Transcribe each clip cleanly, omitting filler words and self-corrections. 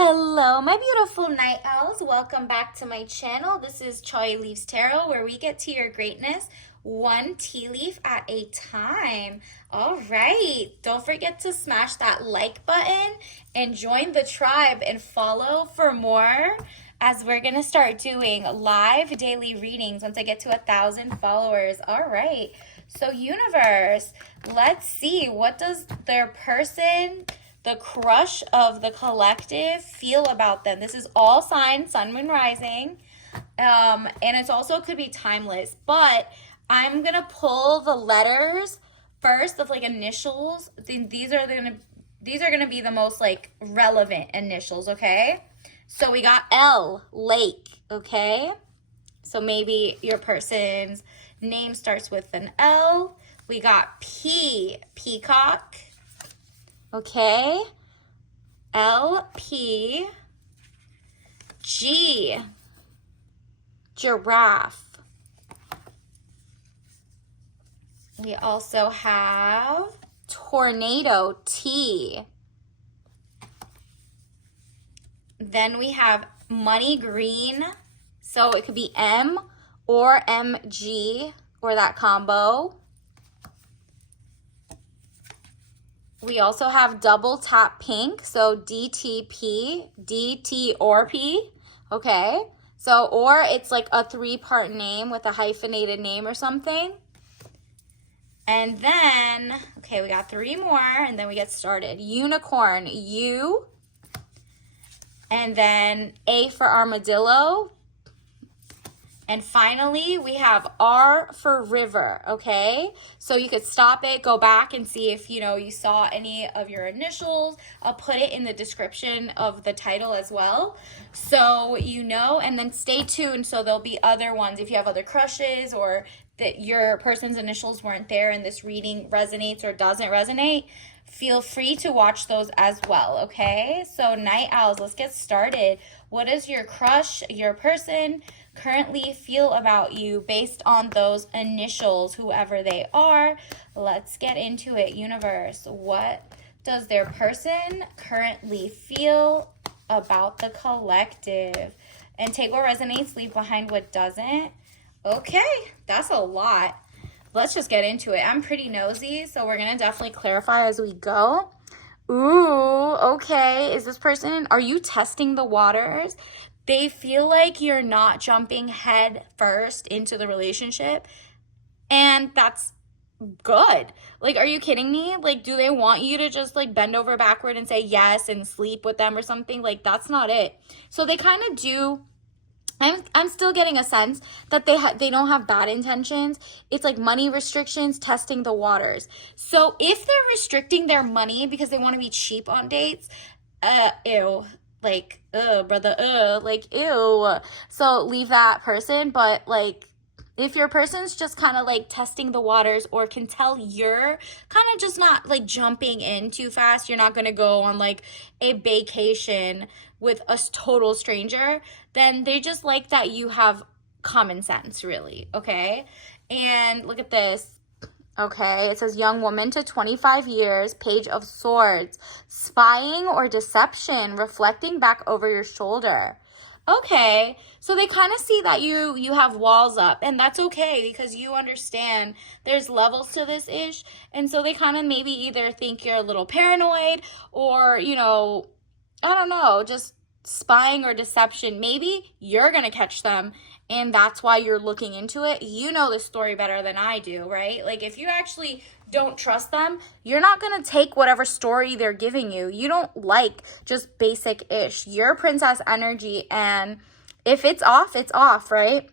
Hello, my beautiful night owls. Welcome back to my channel. This is Choi Leaves Tarot, where we get to your greatness one tea leaf at a time. All right. Don't forget to smash that like button and join the tribe and follow for more as we're going to start doing live daily readings once I get to 1,000 followers. All right. So universe, let's see. What does their person, the crush of the collective, feel about them? This is all signs, sun, moon, rising. And it's also could be timeless, but I'm gonna pull the letters first of like initials. These are gonna be the most like relevant initials, okay? So we got L, lake, okay? So maybe your person's name starts with an L. We got P, peacock. Okay. L, P. G, giraffe. We also have tornado, T. Then we have money green. So it could be M or MG or that combo. We also have double tap pink, so DTP, DT or P, okay? So, or it's like a three-part name with a hyphenated name or something. And then, okay, we got three more, and then we get started. Unicorn, U, and then A for armadillo. And finally, we have R for river, okay? So you could stop it, go back and see if, you saw any of your initials. I'll put it in the description of the title as well. So and then stay tuned. So there'll be other ones. If you have other crushes or that your person's initials weren't there and this reading resonates or doesn't resonate, feel free to watch those as well, okay? So night owls, let's get started. What does your crush, your person, currently feel about you based on those initials, whoever they are? Let's get into it. Universe, what does their person currently feel about the collective? And take what resonates, leave behind what doesn't. Okay, that's a lot. Let's just get into it. I'm pretty nosy, so we're going to definitely clarify as we go. Ooh, okay. Is this person, are you testing the waters? They feel like you're not jumping head first into the relationship, and that's good. Like, are you kidding me? Like, do they want you to just like bend over backward and say yes and sleep with them or something? Like, that's not it. So they kind of do. I'm still getting a sense that they don't have bad intentions. It's like money restrictions, testing the waters. So if they're restricting their money because they want to be cheap on dates, ew. Like, brother, like, ew. So leave that person. But like, if your person's just kind of like testing the waters or can tell you're kind of just not like jumping in too fast, you're not going to go on like a vacation with a total stranger, then they just like that you have common sense, really, okay? And look at this. Okay, it says young woman to 25 years, Page of Swords, spying or deception, reflecting back over your shoulder. Okay, so they kind of see that you have walls up, and that's okay because you understand there's levels to this ish, and so they kind of maybe either think you're a little paranoid or, I don't know, just spying or deception. Maybe you're going to catch them and that's why you're looking into it. You know the story better than I do, right? Like if you actually don't trust them, you're not going to take whatever story they're giving you. You don't like just basic-ish. You're princess energy, and if it's off, right?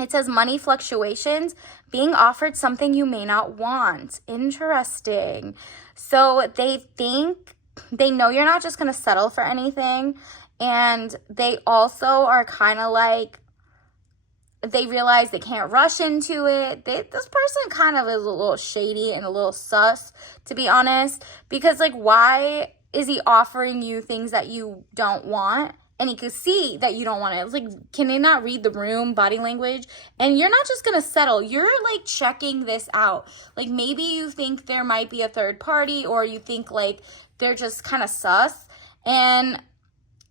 It says money fluctuations, being offered something you may not want. Interesting. So they know you're not just going to settle for anything. And they also are kind of like, they realize they can't rush into it. This person kind of is a little shady and a little sus, to be honest. Because, like, why is he offering you things that you don't want? And he could see that you don't want it. It's like, can they not read the room, body language? And you're not just going to settle. You're, like, checking this out. Like, maybe you think there might be a third party, or you think, like, they're just kind of sus. And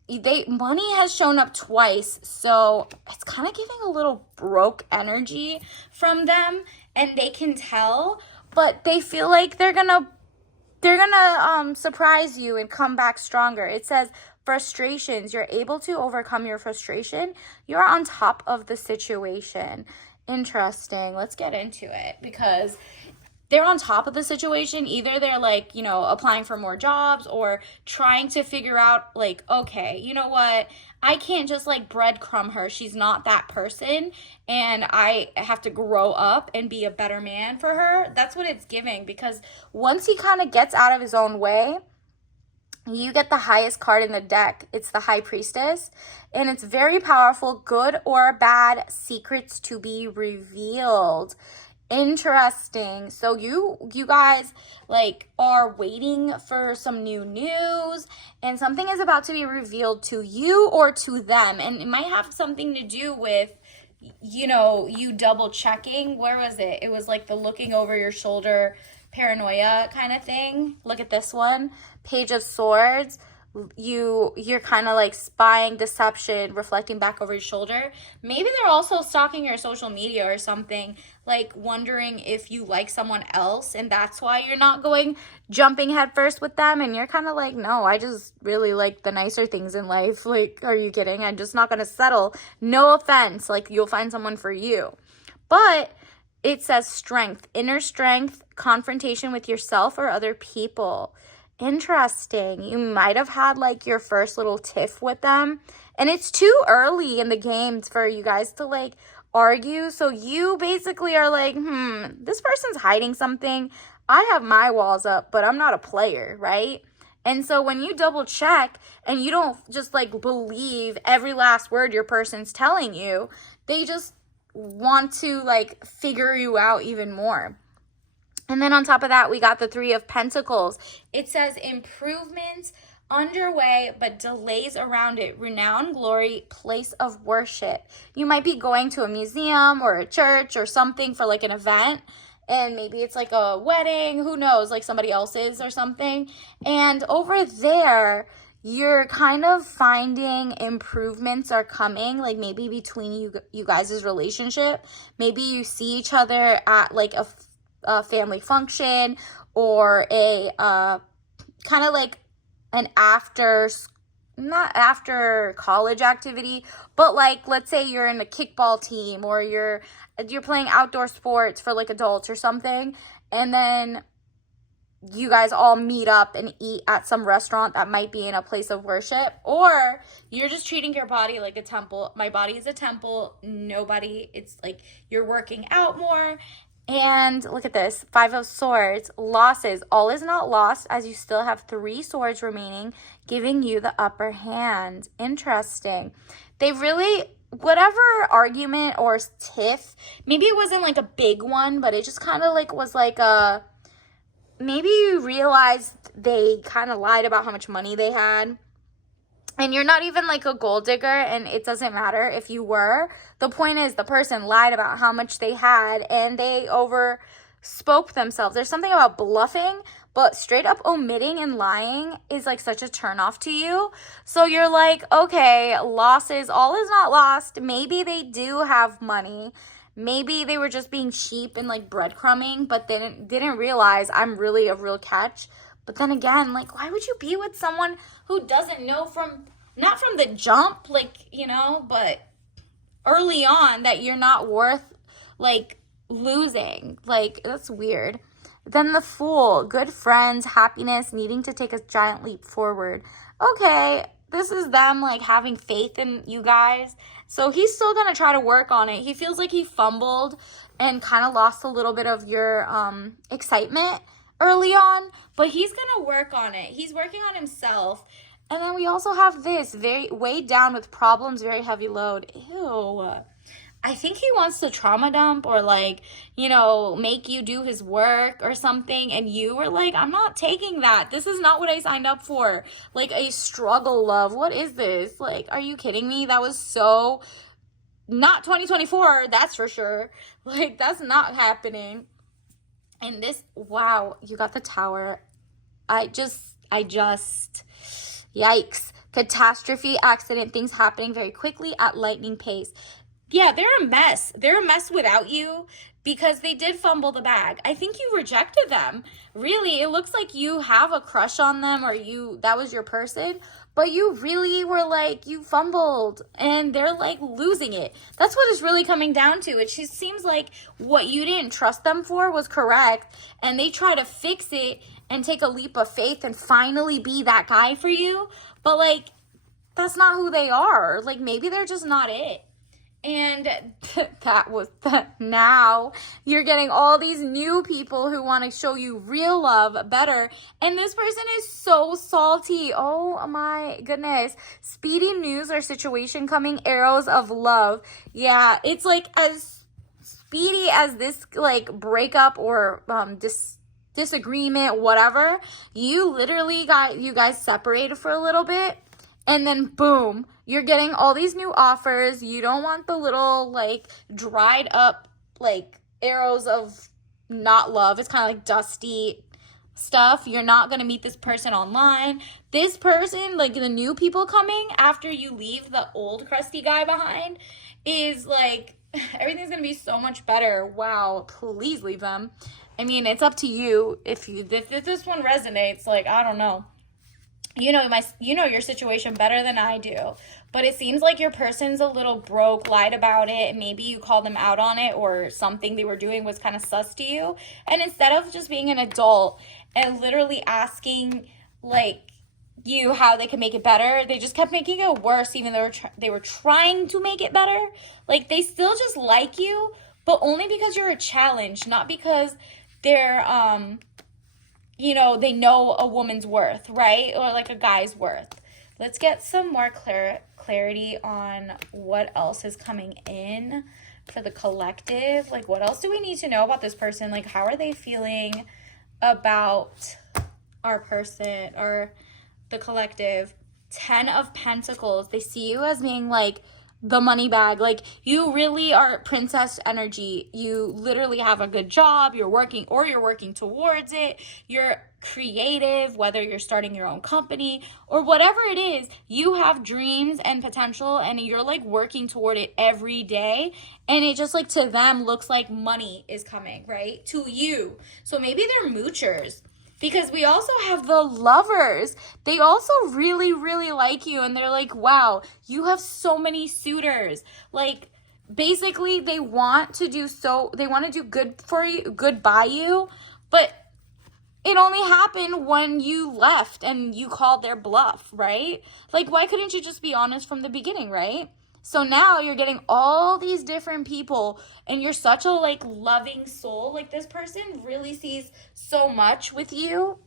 money has shown up twice, so it's kind of giving a little broke energy from them, and they can tell, but they feel like they're gonna surprise you and come back stronger. It says frustrations, you're able to overcome your frustration. You're on top of the situation. Interesting. Let's get into it, because they're on top of the situation. Either they're like, applying for more jobs, or trying to figure out like, okay, you know what? I can't just like breadcrumb her. She's not that person. And I have to grow up and be a better man for her. That's what it's giving, because once he kind of gets out of his own way, you get the highest card in the deck. It's the High Priestess, and it's very powerful. Good or bad, secrets to be revealed. Interesting. So you guys like are waiting for some new news, and something is about to be revealed to you or to them, and it might have something to do with you double checking. Where was it? It was like the looking over your shoulder paranoia kind of thing. Look at this one, Page of Swords. You're kind of like spying, deception, reflecting back over your shoulder. Maybe they're also stalking your social media or something, like wondering if you like someone else, and that's why you're not jumping headfirst with them, and you're kind of like, no, I just really like the nicer things in life. Like, are you kidding? I'm just not going to settle. No offense. Like, you'll find someone for you. But it says strength, inner strength, confrontation with yourself or other people. Interesting. You might have had like your first little tiff with them, and it's too early in the game for you guys to like argue. So you basically are like, this person's hiding something. I have my walls up, but I'm not a player, right? And so when you double check and you don't just like believe every last word your person's telling you, they just want to like figure you out even more. And then on top of that, we got the Three of Pentacles. It says improvements underway, but delays around it. Renown, glory, place of worship. You might be going to a museum or a church or something for like an event. And maybe it's like a wedding, who knows, like somebody else's or something. And over there, you're kind of finding improvements are coming, like maybe between you guys' relationship. Maybe you see each other at like a family function, or a kind of like an not after college activity, but like let's say you're in a kickball team, or you're playing outdoor sports for like adults or something, and then you guys all meet up and eat at some restaurant that might be in a place of worship, or you're just treating your body like a temple. My body is a temple. It's like you're working out more. And look at this, Five of Swords, losses. All is not lost, as you still have 3 swords remaining, giving you the upper hand. Interesting. They really, whatever argument or tiff, maybe it wasn't like a big one, but it just kind of like was like maybe you realized they kind of lied about how much money they had. And you're not even like a gold digger, and it doesn't matter if you were. The point is the person lied about how much they had, and they overspoke themselves. There's something about bluffing, but straight up omitting and lying is like such a turnoff to you. So you're like, okay, losses, all is not lost. Maybe they do have money. Maybe they were just being cheap and like breadcrumbing, but then didn't realize I'm really a real catch. But then again, like, why would you be with someone who doesn't know not from the jump, like, but early on that you're not worth, like, losing? Like, that's weird. Then the Fool, good friends, happiness, needing to take a giant leap forward. Okay, this is them, like, having faith in you guys. So he's still going to try to work on it. He feels like he fumbled and kind of lost a little bit of your excitement early on, but he's gonna work on it. He's working on himself. And then we also have this, very weighed down with problems, very heavy load. Ew. I think he wants to trauma dump, or like, make you do his work or something, and you were like, I'm not taking that. This is not what I signed up for. Like a struggle love. What is this? Like, are you kidding me? That was so not 2024, that's for sure. Like, that's not happening. And this, wow, you got the Tower. I just, yikes. catastrophe, accident, things happening very quickly at lightning pace. Yeah, they're a mess. They're a mess without you because they did fumble the bag. I think you rejected them. Really, it looks like you have a crush on them, or that was your person, but you really were like, you fumbled and they're like losing it. That's what it's really coming down to. It just seems like what you didn't trust them for was correct, and they try to fix it and take a leap of faith and finally be that guy for you. But like, that's not who they are. Like, maybe they're just not it. And that was now you're getting all these new people who want to show you real love better. And this person is so salty. Oh my goodness. Speedy news or situation coming, arrows of love. Yeah, it's like as speedy as this like breakup or disagreement, whatever. You guys separated for a little bit. And then boom, you're getting all these new offers. You don't want the little like dried up like arrows of not love. It's kind of like dusty stuff. You're not going to meet this person online. This person, like the new people coming after you leave the old crusty guy behind, is like everything's going to be so much better. Wow, please leave them. I mean, it's up to you. If this one resonates, like, I don't know. You know your situation better than I do, but it seems like your person's a little broke, lied about it, maybe you called them out on it, or something they were doing was kind of sus to you, and instead of just being an adult and literally asking like you how they can make it better, they just kept making it worse, even though they were trying to make it better. Like, they still just like you, but only because you're a challenge, not because they're they know a woman's worth, right? Or like a guy's worth. Let's get some more clarity on what else is coming in for the collective. Like, what else do we need to know about this person? Like, how are they feeling about our person or the collective? 10 of Pentacles. They see you as being like the money bag. Like, you really are princess energy. You literally have a good job. You're working towards it. You're creative, whether you're starting your own company or whatever it is. You have dreams and potential, and you're like working toward it every day. And it just like to them looks like money is coming, right? To you. So maybe they're moochers. Because we also have the Lovers. They also really, really like you. And they're like, wow, you have so many suitors. Like, basically, they want to do good for you, good by you. But it only happened when you left and you called their bluff, right? Like, why couldn't you just be honest from the beginning, right? So now you're getting all these different people, and you're such a like loving soul. Like, this person really sees so much with you,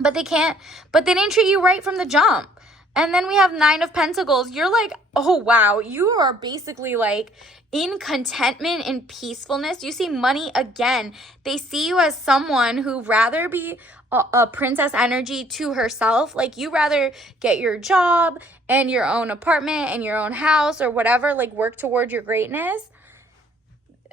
but they didn't treat you right from the jump. And then we have 9 of Pentacles. You're like, oh, wow, you are basically like in contentment and peacefulness. You see money again. They see you as someone who rather be a princess energy to herself. Like, you rather get your job and your own apartment and your own house or whatever, like work toward your greatness,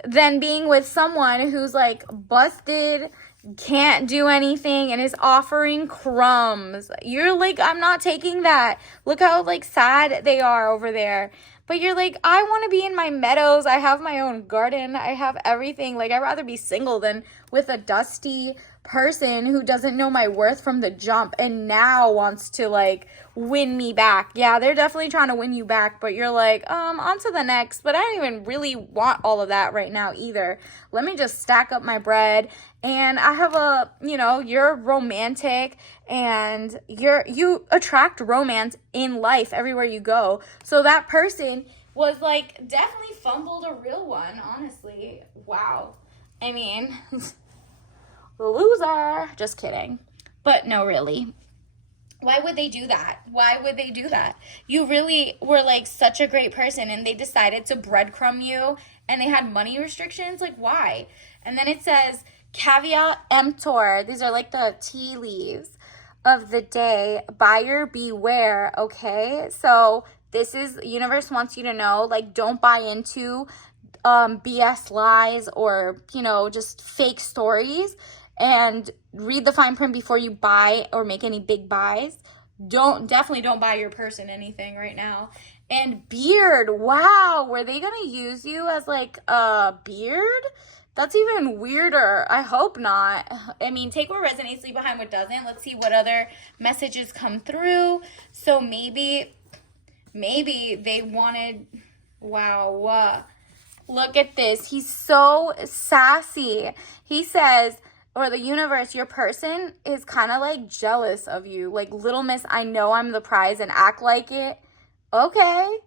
than being with someone who's like busted, can't do anything, and is offering crumbs. You're like, I'm not taking that. Look how like sad they are over there. But you're like, I want to be in my meadows. I have my own garden. I have everything. Like, I'd rather be single than with a dusty person who doesn't know my worth from the jump and now wants to like win me back. Yeah, they're definitely trying to win you back, but you're like, on to the next. But I don't even really want all of that right now either. Let me just stack up my bread. And I have you're romantic, and you attract romance in life everywhere you go. So that person was like definitely fumbled a real one, honestly. Wow. I mean, loser. Just kidding. But no, really. Why would they do that? Why would they do that? You really were like such a great person, and they decided to breadcrumb you, and they had money restrictions. Like, why? And then it says, caveat emptor. These are like the tea leaves of the day. Buyer beware, okay? So this is, universe wants you to know, like, don't buy into BS lies or, just fake stories, and read the fine print before you buy or make any big buys. definitely don't buy your person anything right now. And beard, wow, were they gonna use you as like a beard? That's even weirder. I hope not. I mean, take what resonates, leave behind what doesn't. Let's see what other messages come through. So maybe they wanted, wow, look at this. He's so sassy. He says, or the universe, your person is kind of like jealous of you. Like, little miss, I know I'm the prize and act like it. Okay,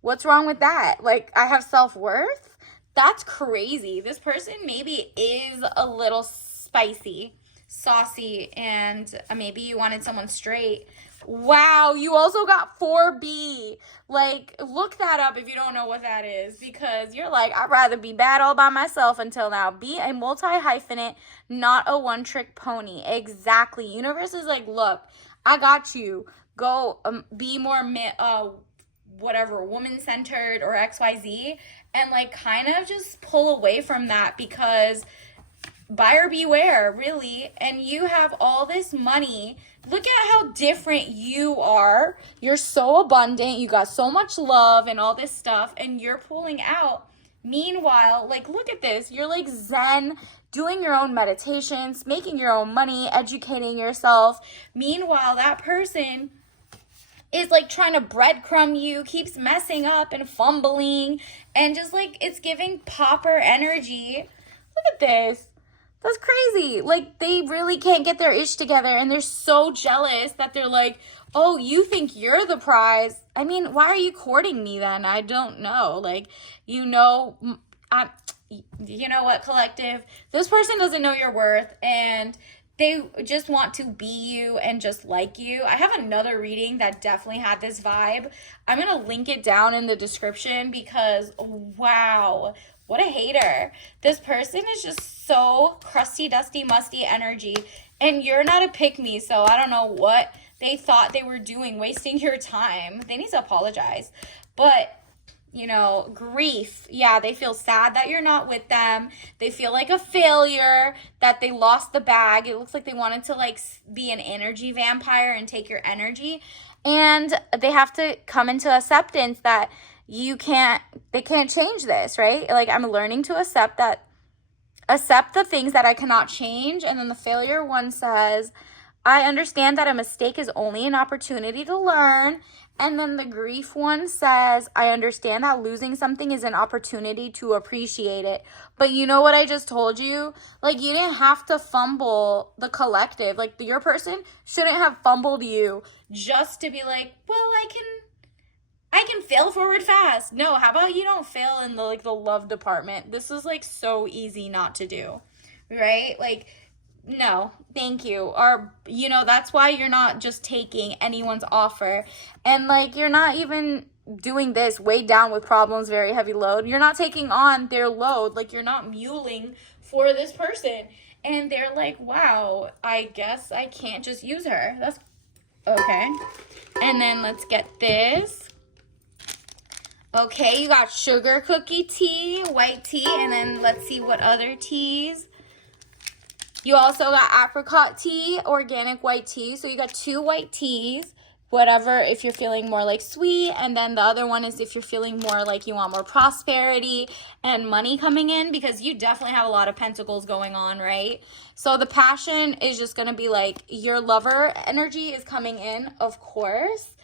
what's wrong with that? Like, I have self-worth? That's crazy. This person maybe is a little spicy, saucy, and maybe you wanted someone straight. Wow, you also got 4B. Like, look that up if you don't know what that is, because you're like, I'd rather be bad all by myself until now. Be a multi-hyphenate, not a one-trick pony. Exactly. Universe is like, look, I got you. Go be more whatever, woman-centered or XYZ, and like kind of just pull away from that, because buyer beware, really. And you have all this money. Look at how different you are. You're so abundant. You got so much love and all this stuff, and you're pulling out. Meanwhile, like, look at this. You're like zen, doing your own meditations, making your own money, educating yourself. Meanwhile, that person is like trying to breadcrumb you, keeps messing up and fumbling, and just like it's giving pauper energy. Look at this. That's crazy. Like, they really can't get their ish together, and they're so jealous that they're like, oh, you think you're the prize? I mean, why are you courting me then? I don't know. Like, you know what, collective? This person doesn't know your worth, and they just want to be you and just like you. I have another reading that definitely had this vibe. I'm going to link it down in the description, because, wow, what a hater. This person is just so crusty, dusty, musty energy, and you're not a pick-me, so I don't know what they thought they were doing, wasting your time. They need to apologize. But you know, grief. Yeah, they feel sad that you're not with them. They feel like a failure, that they lost the bag. It looks like they wanted to like be an energy vampire and take your energy. And they have to come into acceptance that they can't change this, right? Like, I'm learning to accept the things that I cannot change. And then the failure one says, I understand that a mistake is only an opportunity to learn. And then the grief one says, I understand that losing something is an opportunity to appreciate it. But you know what I just told you? Like, you didn't have to fumble the collective. Like, your person shouldn't have fumbled you just to be like, well, I can fail forward fast. No, how about you don't fail in the love department? This is like so easy not to do, right? Like, no, thank you. Or, you know, that's why you're not just taking anyone's offer. And like, you're not even doing this weighed down with problems, very heavy load. You're not taking on their load. Like, you're not muling for this person. And they're like, wow, I guess I can't just use her. That's okay. And then let's get this. Okay, you got sugar cookie tea, white tea, and then let's see what other teas. You also got apricot tea, organic white tea. So you got 2 white teas, whatever, if you're feeling more like sweet. And then the other one is if you're feeling more like you want more prosperity and money coming in, because you definitely have a lot of pentacles going on, right? So the passion is just going to be like your lover energy is coming in, of course.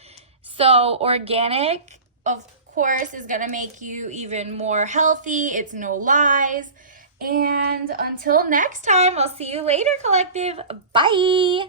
So organic, of course, is going to make you even more healthy. It's no lies. And until next time, I'll see you later, collective. Bye.